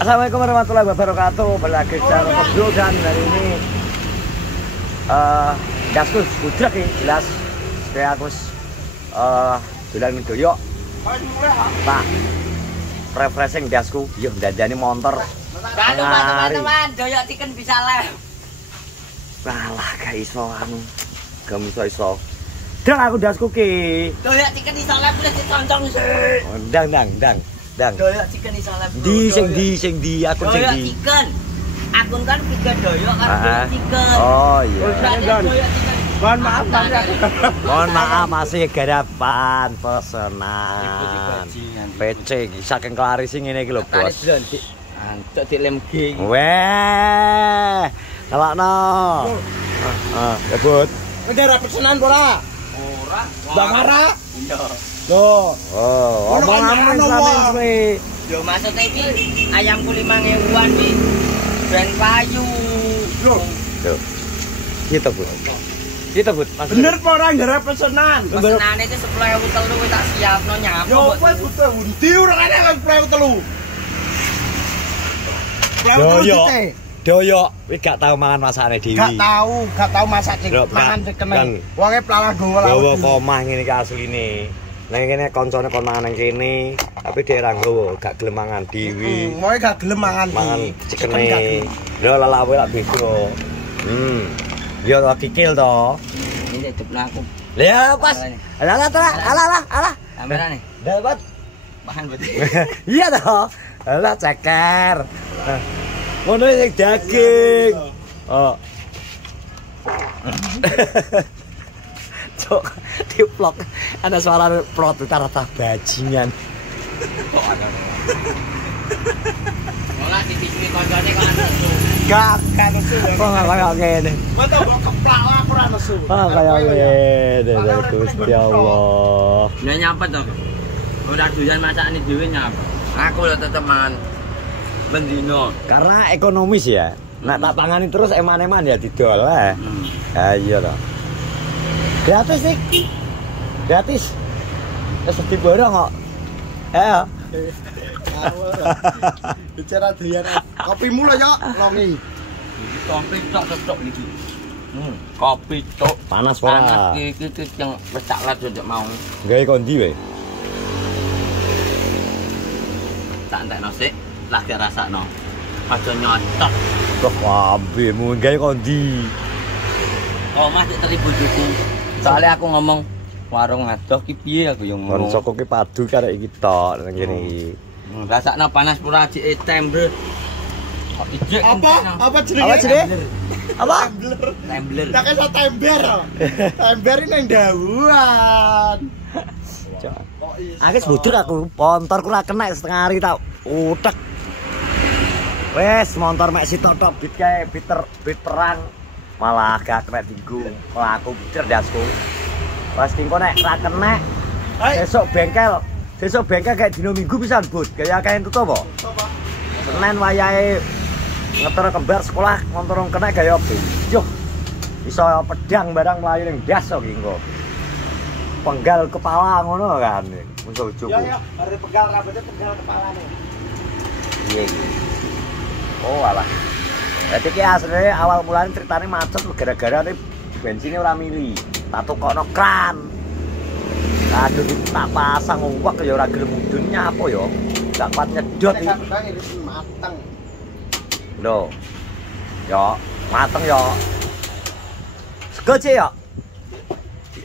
Assalamualaikum warahmatullahi wabarakatuh. Balik lagi channel Kobro dan hari ini dasku gudrak nih jelas. Kayak aku bilang doyok. Pak, refreshing dasku. Yuk dandani motor. Teman-teman, doyok chicken bisa lem. Alah gak iso anu. Gak iso. Dan aku dasku ki. Doyok chicken iso lem udah diconcong sih. Dang. Doyok chicken iso lem. Sing di aku sing doyok di. chicken. Akun kan tiga doyok kan doyok chicken. Oh iya. Doyok chicken. Mohon maaf masih garapan pesenan. PC saking klarisi ngene iki lho, Bos. Antuk dilem G. Weh. Nelakno. Ya, Bud. Negara pesanan ora? Ora. Bakara? Iya. Loh. Oh, omong sampean kowe. Yo maksudnya iki ayamku 5.000-an iki. Ben payu. Loh. Tuh. Gitu, Bud. Gitu, Bud. Bener apa ora negara pesanan? Pesenane itu 10.000 telu tak siapno nyapa. Yo kowe butuh undi ora ana plan telu. Doyok, wis gak tau mangan masakane dhewe. Gak tahu masak mangan cekene. Wonge plalah gowo lah. Gowo komah ngene iki asline. Nang kene koncone kon mangan nang kene, tapi dhek ra nggowo, gak gelem mangan dhewe. Wonge gak gelem mangan cekene. Lho lalawe lak beda. Dia tak kikil to. Ini diplah aku. Lah pas. Alah. Kamerane. Dapat Bahan betul. iya toh. Alah ceker. Ngono sing daging. Oh. Cok, di vlog ada suara plot rata bajingan. Kok ada. Malah dipisui koncone kok nesu. Gak nesu. Kok gak kayak ngene. Mata mbok keplak lah ora nesu. Kayak ngene. Gusti Allah. Ya nyapa to. Ora doyan masakane dhewe nyapa. Aku lho teman bendino. Karena ekonomis ya. Nak tak pangani terus eman-eman ya didol lah. Iya toh. Gratis nih. Gratis. Wis diborong kok. Ya. Bicara doyan kopimu lho yo longi. Kopi tok iki. Kopi tok Panas ora? Panas iki yang pecak lah ndek mau. Gawe kondi wae. Tak entekno sik, lagi rasakno. Aja nyotot. Kok kabehmu gawe kondi. Omah dik teri bojoku. Soale aku ngomong warung adoh ki piye aku yo Kon ngomong. soko ki padu karek iki tok nang kene iki. Rasakno panas pura jek tember. Apa jenenge? Apa? Tembler. Tak kaya tember. Tember ini nang dawuhan. Akeh budur aku, montorku ora kena setengah hari tak utek. Wes montor mek sitok tok bit kae bit perang. Malah gak kena dinggo. Wah aku budur dasku. Pas dingko nek ra kena. Besok bengkel kayak dino Minggu pisan, Bud. Kayak akeh tutup apa? Senin wayahe ngeter kembar sekolah montor kena gaya opo. Yo. Iso pedang barang mlayu ning das kok iki engko. Penggal kepala ngono kan. Musuh cukup. Ya, are pegal rambutnya pegal kepalane. Iya. Oh alah. Jadi ki asline awal mulane ceritane macet gara-gara bensinnya ora mili. Tak tukokno kran. Aduh tak pasang uwak ya ora gelem mudun nyapa ya. Gak kuat nyedot iki. Bang ini mateng. Lho. Yo, mateng yo. Sego sih yo.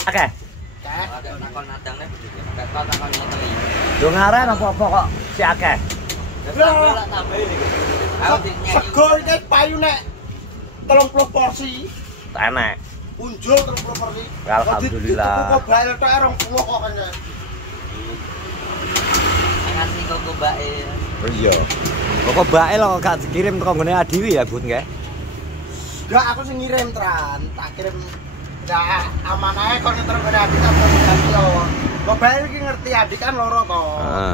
Oke. Takon adangnya begitu. Takon ngoteli. Yo ngaren apa-apa kok si akeh. Sego iki payu nek 30 porsi. Enek. Unjul 30 porsi. Alhamdulillah. Kok bae tok 20 kok kan. Ngasih kok bae. Iya. Kok bae lho gak dikirim teko nggone Adiwi ya, Bud nggih. Enggak, aku sing ngirim Tran. Tak kirim ya aman ae kon ngeter nggone adik kan ganti yo. Kok bae iki ngerti adik kan loro to.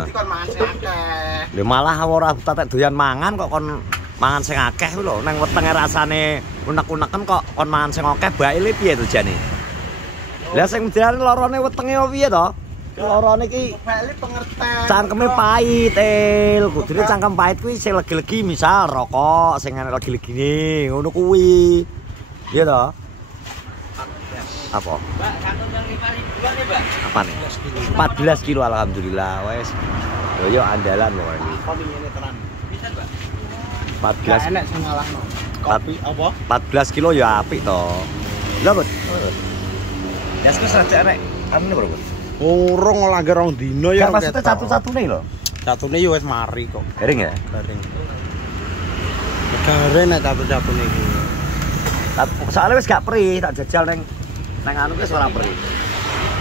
Iki kon mangan sing akeh. Lha malah ora tak doyan mangan kok kon mangan sing akeh lho. Nang wetenge rasane unek-uneken kok kon mangan sing akeh bae le piye to jane? Lah sing mudane lorone wetenge piye to? Lorone iki Bali pengertian. cangkeme pahit, kudune cangkem pahit kuwi sing legi-legi misal rokok sing enek legi-legine, ngono kuwi. Iya toh? Apa? Mbak, satu yang 5.000-an ya, Mbak? Apa nih? 14 kilo alhamdulillah wes. Yo andalan kok iki. Kopi ini tenan. Bisa, Mbak? 14 Enak sing ngalahno. Kopi apa? 14 kilo ya apik toh. Lha, Bud. Ya wis saja rek. Amene, Bro. Urung langgar rong dino ya. Kan maksudnya satu-satune lho. Catune yo wis mari kok. Garing ya? Garing. Negare nek catu-catune iki. Soalnya wis gak perih, tak jajal neng anu wis ora perih.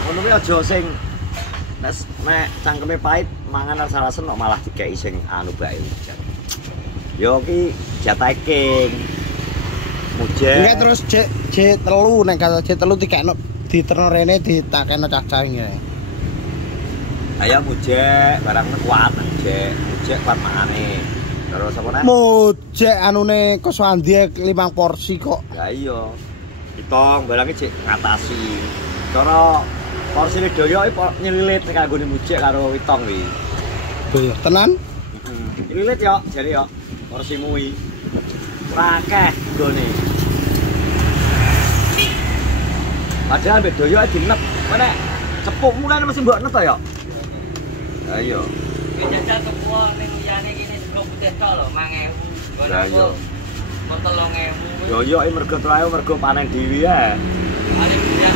Ngono kuwi aja sing nek cangkeme pahit mangan rasa-rasen kok malah dikeki sing anu bae. Yo ki jatah king. Mujen. Enggak terus C3 nek kata C3 dikekno diterno rene ditakeno cacah ngene. Ayam mujek, barang kuat mujek kuat mangane. Terus apa nih? Mujek anune Koswandi 5 porsi kok. Ya iya. Hitong barangnya cek ngatasi. Cara porsine doyo nyelilit nek kanggone mujek karo hitong kuwi. Doyo tenan? Nyelilit yo, jare yo. Porsimu kuwi. Ora akeh gone. Padahal mbek doyo dinet. Mana cepuk mulai mesti mbok net to yo. Ayo. Iki jajal kepo ning liyane kene sego putih tok lho, 5.000. Lah iya. Mau 3.000. Yo yo mergo trae mergo panen dhewe ya. Ali biar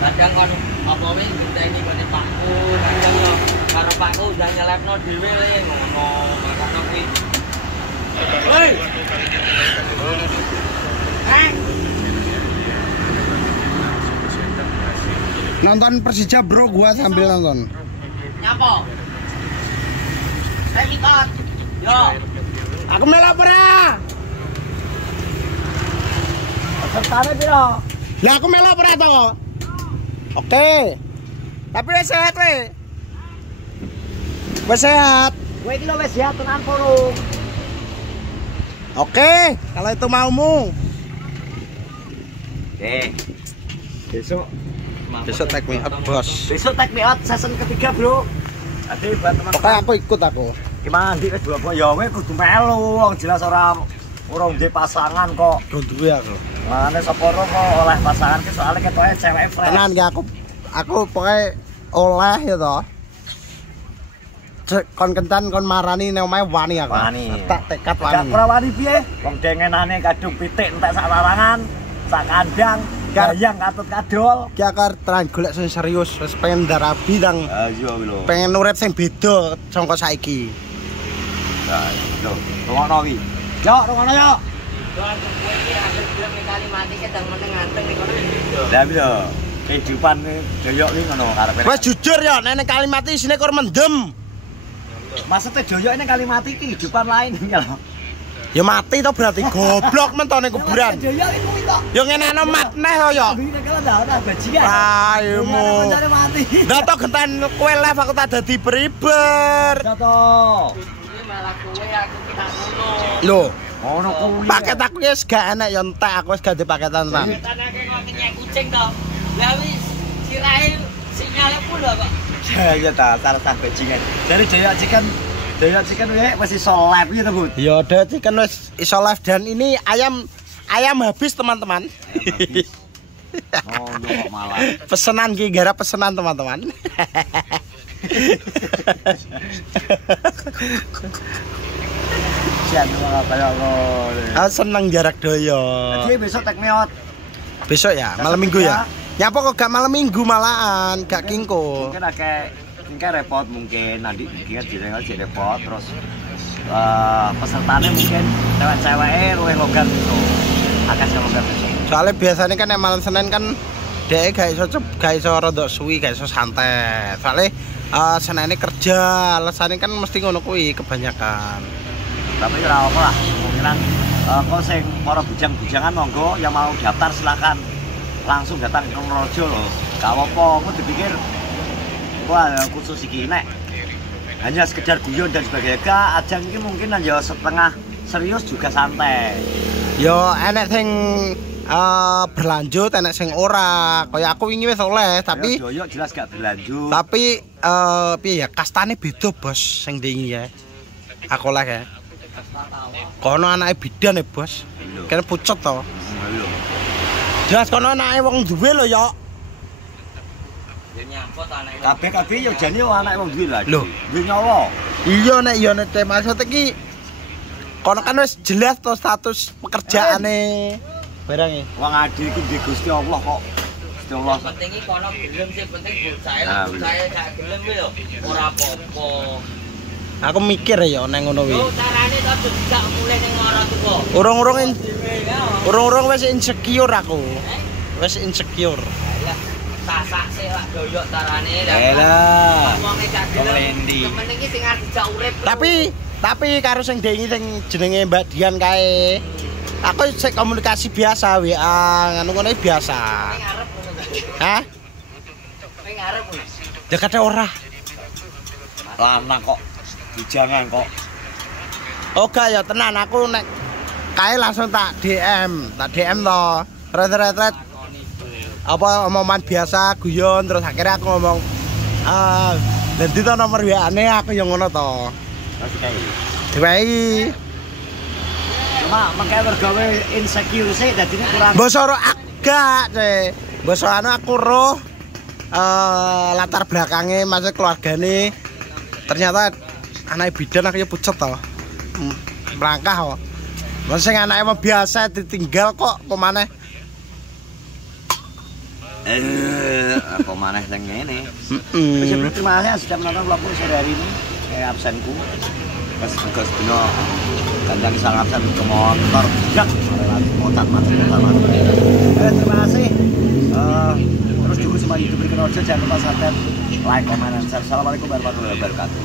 kadang kan apa wis diteni kene Pakku, kadang yo karo Pakku udah nyelepno dhewe le ngono, makane kuwi. Hei. Nonton Persija bro, gua sambil nonton. Nyapa? Saya ikut. Yo. Aku melok ora. Sertane piro? Lah aku melok ora to. Oke. Tapi wis sehat we. Wis sehat. Kowe iki lho wis sehat tenan poro. Oke, kalau itu maumu. Besok take me out, bos. Besok take me out season ketiga, Bro. Ade buat teman-teman. Pokoknya aku ikut aku. Gimana mandi wis dua ya kowe kudu melu wong jelas ora duwe pasangan kok. Duwe aku. Mane sapa kok oleh pasangan ki soalnya ketoke cewek fresh. Tenan gak aku pokoknya oleh ya toh. Kon kencan kon marani nek omahe wani aku. Wani. Tak tekad Gak wani. ora wani piye? Wong dengenane kadung pitik entek sak larangan, sak kandang, gayang katut kadol. Ki akar terang golek sing serius, wis pengen ndarabi nang Iya lho. pengen urip sing beda saka saiki. Lah, lho, rungokno wi. Yo, rungokno yo. Doan kowe iki akhir film kali mati kedang meneng nganteng ning kono beda. Lah piro? Kehidupan doyok iki ngono karepe. Wes jujur ya, nek kalimat isine kur mendem. Maksudnya doyok ini kalimat iki kehidupan lain ya lho. Ya mati to berarti goblok mentone kuburan. Doyok iku to. Ya ngene mat neh to ya. Ini kalau dah bajingan. Raimu. mati. Lah to genten kowe live aku tak dadi beriber. Dato. Ini malah kowe aku kita ngono. Lho, Ono kuwi. paket aku wis gak enak ya entek aku wis gak di paketan tenan. Tanake ngono nyek kucing to. Lah wis sirahe sinyale pula kok. Ya ta, salah bajingan. Dari doyok chicken masih iso live gitu, Bu. Ya udah chicken wis iso live dan ini ayam habis teman-teman. Oh, kok malah. Pesenan ki gara pesenan teman-teman. Sian malah kaya ngono. Aku seneng jarak doyo. Jadi besok take me out. Besok ya, malam minggu ya. Nyapa kok gak malam minggu malahan, gak kingko. Mungkin akeh repot mungkin nanti mungkin jadi repot terus pesertanya mungkin cewek-ceweknya luwih longgar gitu. Akeh sing longgar gitu. Soalnya biasanya kan yang malam Senin kan dia gak iso rada suwi, gak iso santai. Soalnya Seninnya kerja, alasannya kan mesti ngono kuwi kebanyakan. Tapi ora apa lah, kemungkinan kok sing para bujang-bujangan monggo yang mau daftar silakan langsung datang ke Rojo loh. Gak apa-apa, aku dipikir wah khusus iki nek hanya sekedar guyon dan sebagainya. Ajang ini mungkin aja setengah serius juga santai. Yo enek sing berlanjut enek sing ora. Kaya aku wingi wis oleh tapi Doyok jelas gak berlanjut. tapi piye ya kastane beda bos sing dingi ya. Aku oleh ya. Kono anake bidan ya bos. Kene pucet to. Lho. Jelas kono anake wong duwe lho ya. Kabeh yo jane yo anake wong duwe lah. Lho. Duwe nyawa. Iya nek maksud iki kono kan wis jelas to status pekerjaane barang e. Wong adi iki nggih Gusti Allah kok. Gusti Allah. Penting iki kono gelem sih penting bocahe lah bocahe gak gelem yo ora apa-apa. Aku mikir ya neng ngono kuwi. Yo carane to gak mulih ning ora tuwa. Urung-urung wis insecure aku. Wis insecure. Lah sasak sih lak doyok carane Elah. Wonge gak gelem. Penting iki sing arep dijak urip. Tapi karo sing dengi sing jenenge Mbak Dian kae. Aku sik komunikasi biasa WA ngono biasa. Ning arep ngono. Hah? Ning arep. Ya kate ora. Lanang kok. Bujangan kok. Oh gak ya tenan aku nek kae langsung tak DM to. Ret. Apa omongan biasa guyon terus akhirnya aku ngomong nanti to nomor WA-ne aku yang ngono to. Masih kae. Diwehi. Cuma makanya bergawe insecure sih dadine kurang. Basa ro agak, Ce. Basa anu aku roh latar belakangnya maksud keluargane ternyata anake bidan aku ya pucet to. Melangkah kok. Wong sing anake mau biasa ditinggal kok pemane. Apa maneh sing ngene. Terima kasih sudah menonton vlogku sore hari ini. Absenku. Pas tugas dino kandang sang absen ke motor. Jak, motor mati. Terima kasih. Terus dulu semua YouTube berkenal jangan lupa subscribe, like, comment, dan share. Assalamualaikum warahmatullahi wabarakatuh.